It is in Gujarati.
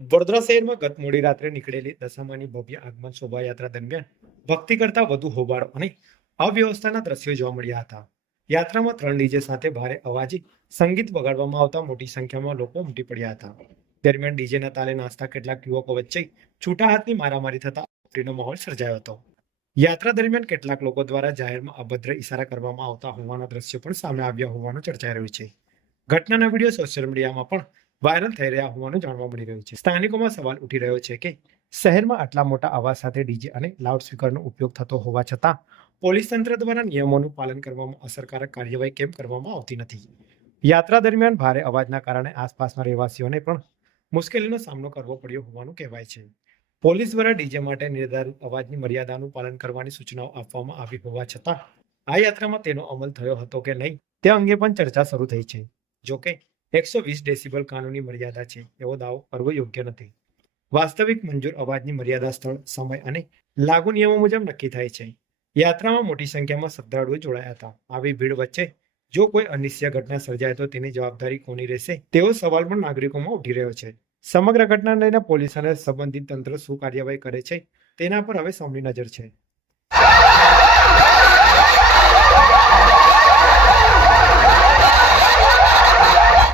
વડોદરા શહેરમાં ગત મોડી રાત્રે નીકળેલી દશામાની ભવ્ય આગમન શોભાયાત્રા દરમિયાન ભક્તિ કરતા વધુ હોબાળો અને અવ્યવસ્થાના દ્રશ્યો જોવા મળ્યા હતા. યાત્રામાં 3 ડીજે સાથે ભારે અવાજે સંગીત વગાડવામાં આવતા મોટી સંખ્યામાં લોકો ઉમટી પડ્યા હતા. દરમિયાન ડીજેના તાલે નાચતા કેટલાક યુવકો વચ્ચે છૂટા હાથની મારામારી થતા ઉમટીનો માહોલ સર્જાયો હતો. યાત્રા દરમિયાન કેટલાક લોકો દ્વારા જાહેરમાં અભદ્ર ઇશારા કરવામાં આવતા હોવાના દ્રશ્યો પણ સામે આવ્યા હોવાનું ચર્ચાઈ રહ્યું છે. ઘટનાના વિડીયો સોશિયલ મીડિયામાં પણ વાયરલ થઈ રહ્યા હોવાનું જાણવા મળી રહ્યું છે. સ્થાનિકોમાં સવાલ ઉઠી રહ્યો છે કે શહેરમાં આટલા મોટા અવાજ સાથે ડીજે અને લાઉડસ્પીકરનો ઉપયોગ થતો હોવા છતાં પોલીસ તંત્ર દ્વારા નિયમોનું પાલન કરવામાં અસરકારક કાર્યવાહી કેમ કરવામાં આવતી નથી? યાત્રા દરમિયાન ભારે અવાજના કારણે આસપાસના રહેવાસીઓને પણ મુશ્કેલીનો સામનો કરવો પડ્યો હોવાનું કહેવાય છે. પોલીસ દ્વારા ડીજે માટે નિર્ધારિત અવાજની મર્યાદાનું પાલન કરવાની સૂચનાઓ આપવામાં આવી હોવા છતાં આ યાત્રામાં તેનો અમલ થયો હતો કે નહીં તે અંગે પણ ચર્ચા શરૂ થઈ છે. જોકે 120 ડેસિબલ કાનૂની મર્યાદા છે એવો દાવો કરવો યોગ્ય નથી. વાસ્તવિક મંજૂર અવાજની મર્યાદા સ્થળ, સમય અને લાગુ નિયમો મુજબ નક્કી થાય છે. યાત્રામાં મોટી સંખ્યામાં શ્રદ્ધાળુઓ જોડાયા હતા. આવી ભીડ વચ્ચે જો કોઈ અનિશ્ચિત ઘટના સર્જાય તો તેની જવાબદારી કોની રહેશે તેવો સવાલ પણ નાગરિકોમાં ઉઠી રહ્યો છે. સમગ્ર ઘટનાને લઈને પોલીસ અને સંબંધિત તંત્ર શું કાર્યવાહી કરે છે તેના પર હવે સૌની નજર છે.